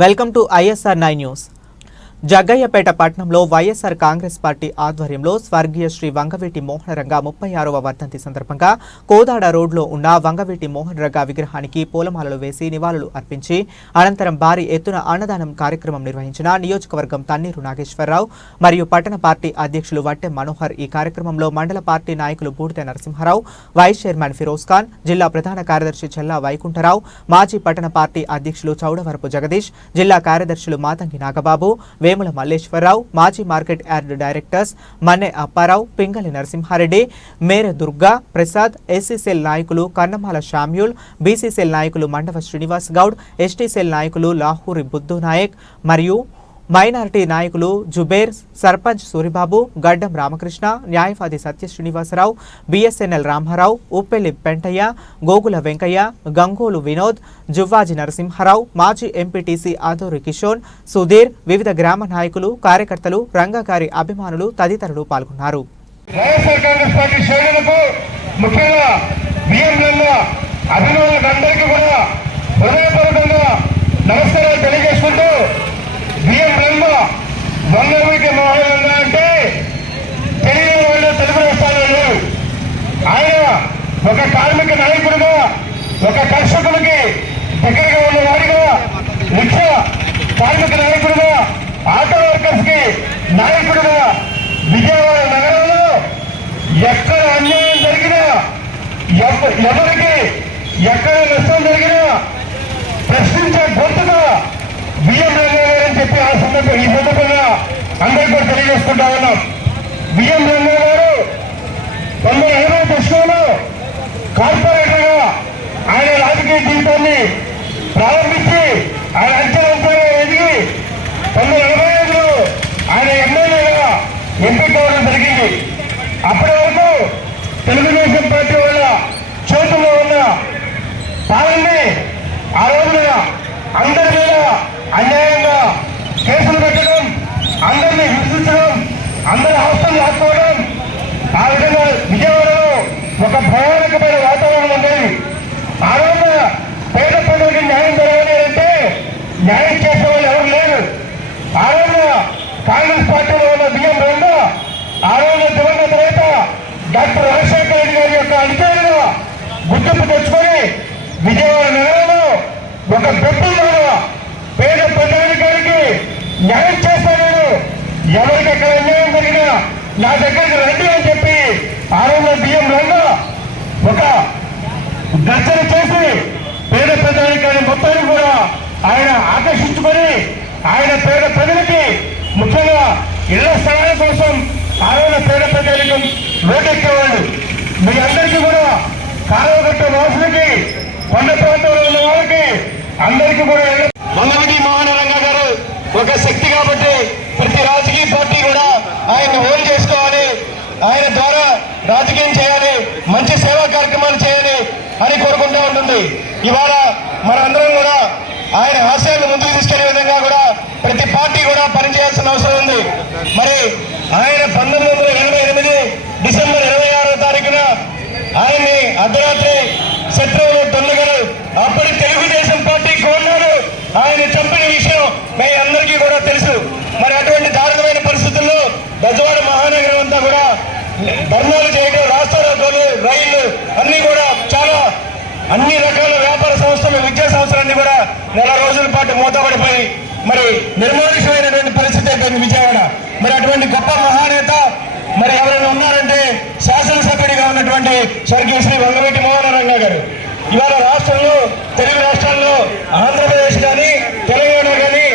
welcome to ISR nine news Jaggayyapeta పట్టణంలో YSR Congress party ఆధ్వర్యంలో స్వర్గీయ శ్రీ వంగవీటి మోహనరంగ ముప్పై ఆరవ వర్ధంతి సందర్భంగా కోదాడ రోడ్లో ఉన్న వంగవీటి మోహన్ రంగ విగ్రహానికి పూలమాలలు వేసి నివాళులు అర్పించి అనంతరం భారీ ఎత్తున అన్నదానం కార్యక్రమం నిర్వహించిన నియోజకవర్గం తన్నీరు నాగేశ్వరరావు మరియు పట్టణ పార్టీ అధ్యక్షులు వట్టె మనోహర్ ఈ కార్యక్రమంలో మండల పార్టీ నాయకులు బూడిద నరసింహారావు వైస్ చైర్మన్ ఫిరోజ్ ఖాన్ జిల్లా ప్రధాన కార్యదర్శి చెల్లా వైకుంఠరావు మాజీ పట్టణ పార్టీ అధ్యక్షులు చౌడవరపు జగదీష్ జిల్లా కార్యదర్శులు మాతంగి నాగబాబు వేముల మల్లేశ్వరరావు మాజీ market yard directors Manne Apparao Pingali Narasimhareddy Mera Durga Prasad SCCL నాయకులు కన్నమాల శామ్యూల్ బీసీసీఎల్ నాయకులు మండవ శ్రీనివాస్ గౌడ్ ఎస్టీసీఎల్ నాయకులు లాహూరి బుద్ధు నాయక్ మరియు మైనారిటీ నాయకులు జుబేర్ సర్పంచ్ సూరిబాబు గడ్డం రామకృష్ణ న్యాయవాది సత్య శ్రీనివాసరావు బిఎస్ఎన్ఎల్ రామారావు ఉప్పెల్లి పెంటయ్య గోగుల వెంకయ్య గంగోలు వినోద్ జువ్వాజి నరసింహారావు మాజీ ఎంపీటీసీ ఆదూరి కిషోర్ సుధీర్ వివిధ గ్రామ నాయకులు కార్యకర్తలు రంగకారి అభిమానులు తదితరులు పాల్గొన్నారు. నమస్కారం కాంగ్రెస్ పార్టీ శ్రేణులకు ముఖ్యంగా బిఎంఎల్లో అభిమానులకు అందరికీ కూడా హృదయపూర్వకంగా నమస్కారాలు తెలియజేసుకుంటూ బిఎంఎల్లో వంగవీటి మోహన్ అంటే తెలియని వాళ్ళు తెలుగు రాష్ట్రాలలో ఆయన ఒక కార్మిక నాయకుడిగా ఒక కర్షకుడికి దగ్గరగా ఉన్న వాడిగా ముఖ్య కార్మిక నాయకుడిగా ఆటో వర్కర్స్కి నాయకుడిగా విజయవాడ నగరంలో ఎక్కడ అన్యాయం జరిగినా ఎవరికి ఎక్కడ నష్టం జరిగినా ప్రశ్నించే గొంతుగా బియ్యం అని చెప్పి ఆ సందర్భం ఈ సందర్భంగా అందరికీ కూడా తెలియజేసుకుంటా ఉన్నాం. బియ్యం రంగా గారు తొమ్మిది ఎనభై దశకంలో కార్పొరేటర్గా ఆయన రాజకీయ జీవితాన్ని ప్రారంభించి ఆయన అంచెలంచెలుగా ఎదిగి తొమ్మిది ఎనభై ఐదులో ఆయన ఎమ్మెల్యేగా ఎంపీ కావడం జరిగింది అప్పటి వరకు తెలుగుదేశం పార్టీ వాళ్ళ చేతుల్లో ఉన్న పాలనని ఆ రోజున అందరి మీద అన్యాయంగా కేసులు పెట్టడం అందరినీ హింసించడం అందరి ఆస్తులు ఆ విధంగా విజయవాడలో ఒక భయానకమైన వాతావరణం ఉండేది ఆ రోజున పేద ప్రజలకి న్యాయం జరగాలి అంటే న్యాయం చేసే వాళ్ళు ఎవరు లేరు. ఆ రోజున కాంగ్రెస్ పార్టీలో ఉన్న బియ్యం రెండు ఆ రోజున దివంగత నేత డాక్టర్ రాజశేఖర రెడ్డి గారి యొక్క అధికారులు గుర్తింపు తెచ్చుకొని విజయవాడ నగరంలో ఒక బెబ్బులాగా పేద ప్రజాధికారికి న్యాయం చేస్తాను ఎవరికి ఎక్కడ నా దగ్గరికి రండి అని చెప్పి ఆ బియ్యం రంగ ఒక దర్శన చేసి పేద ప్రజానికాన్ని మొత్తాన్ని కూడా ఆయన ఆకర్షించుకొని ఆయన పేద ప్రజలకి ముఖ్యంగా ఇళ్ళ స్థలాల కోసం ఆరోగ్య పేద ప్రజానికం రోడ్డెక్కేవాళ్ళు మీ అందరికీ కూడా కాలువగట్ట వాసులకి కొండ ప్రాంతంలో ఉన్న వాళ్ళకి అందరికీ కూడా మంగళగిరి మోహన రంగ గారు ఒక శక్తి కాబట్టి ప్రతి రాజకీయ పార్టీ కూడా ఆయన ఓన్ చేసుకోవాలి ఆయన ద్వారా రాజకీయం చేయాలి మంచి సేవా కార్యక్రమాలు చేయాలి అని కోరుకుంటూ ఉంటుంది ఇవాళ మనందరం కూడా ఆయన ఆశయాలు ముందుకు తీసుకెళ్ళే విధంగా కూడా ప్రతి పార్టీ కూడా పనిచేయాల్సిన అవసరం ఉంది. మరి ఆయన పంతొమ్మిది వందల ఎనభై ఎనిమిది డిసెంబర్ ఇరవై ఆరో తారీఖున ఆయన్ని అర్ధరాత్రి శత్రువులు దొంగలు అప్పటి తెలుగుదేశం పార్టీ కోన్నారు ఆయన చంపిన విషయం మీ అందరికీ కూడా తెలుసు. మరి అటువంటి దారుణమైన పరిస్థితుల్లో గజవాడ మహానగరం అంతా కూడా ధర్నాలు చేయ రాష్ట్రాలు రైళ్ళు అన్ని కూడా చాలా అన్ని రకాల వ్యాపార సంస్థలు విద్యా సంస్థలన్నీ కూడా నెల రోజుల పాటు మూతపడిపోయి మరి నిర్మానుషమైనటువంటి పరిస్థితి అయిపోయింది విజయవాడ. మరి అటువంటి గొప్ప మహానేత మరి ఎవరైనా ఉన్నారంటే శాసనసభ్యుడిగా ఉన్నటువంటి స్వర్గీయ శ్రీ వంగవీటి మోహనరంగ గారు. ఇవాళ రాష్ట్రంలో తెలుగు రాష్ట్రాల్లో ఆంధ్రప్రదేశ్ కానీ తెలంగాణ కానీ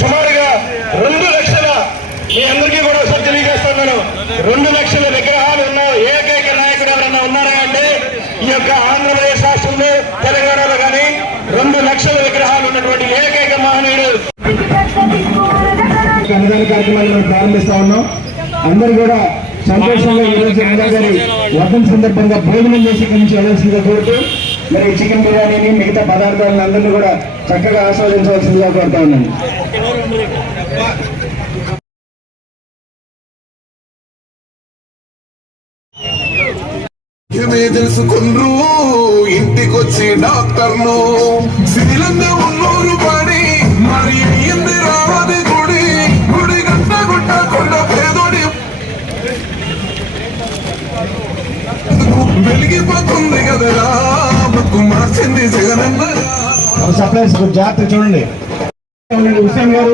సుమారుగా రెండు లక్షల మీ అందరికీ కూడా ఒకసారి తెలియజేస్తున్నాను. రెండు లక్షల విగ్రహాలు ఉన్న ఏకైక నాయకుడు ఎవరైనా ఉన్నారా అంటే ఈ యొక్క ఆంధ్రప్రదేశ్ కార్యక్రమాన్ని మనం ప్రారంభిస్తా ఉన్నాం. అందరూ కూడా సంతోషంగా ఈరోజు రోజు రంగా గారి వర్ధం సందర్భంగా భోజనం చేసి ఇక్కడి నుంచి వెళ్ళాల్సిందిగా కోరుతూ మరి చికెన్ బిర్యానీని మిగతా పదార్థాలను అందరినీ కూడా చక్కగా ఆస్వాదించవలసిందిగా కోరుతా ఉన్నాను తెలుసుకుండ్రు? ఇంటికొచ్చి డాక్టర్ను సివిలంగా ఉన్నోరు వచ్చింది మార్చింది జగనన్న సప్లైస్ జాగ్రత్త చూడండి. హుసేన్ గారు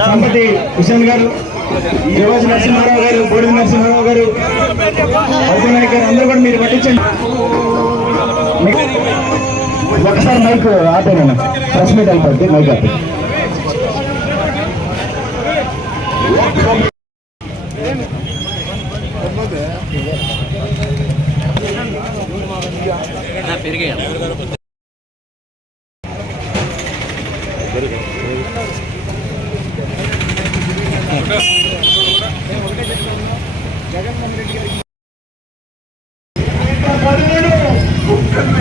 సంపతి హుసేన్ గారు ఈ రోజు నరసింహారావు గారు బోడి నరసింహారావు గారు అర్జునాయక్ గారు అందరూ కూడా మీరు పట్టించండి. ఒకసారి మైక్ ఆపేనా ప్రెస్ మీట్ అయిపోద్ది మైక్ ఆపే కుక్కల్ని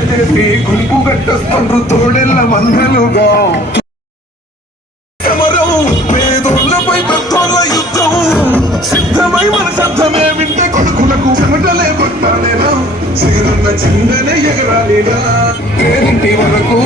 చేసి గుంపు కట్టేస్తుండ్రు తోడెళ్ళ మందలుగా సమరం పేదోళ్ళపై పెద్దోళ్ళ యుద్ధం సిద్ధమై మన శబ్దమే వింటే కొడుకులకు చెమటలే కొట్టాలే. సిగరన్న చిందనే ఎగరాలిగా పేరింటి వరకు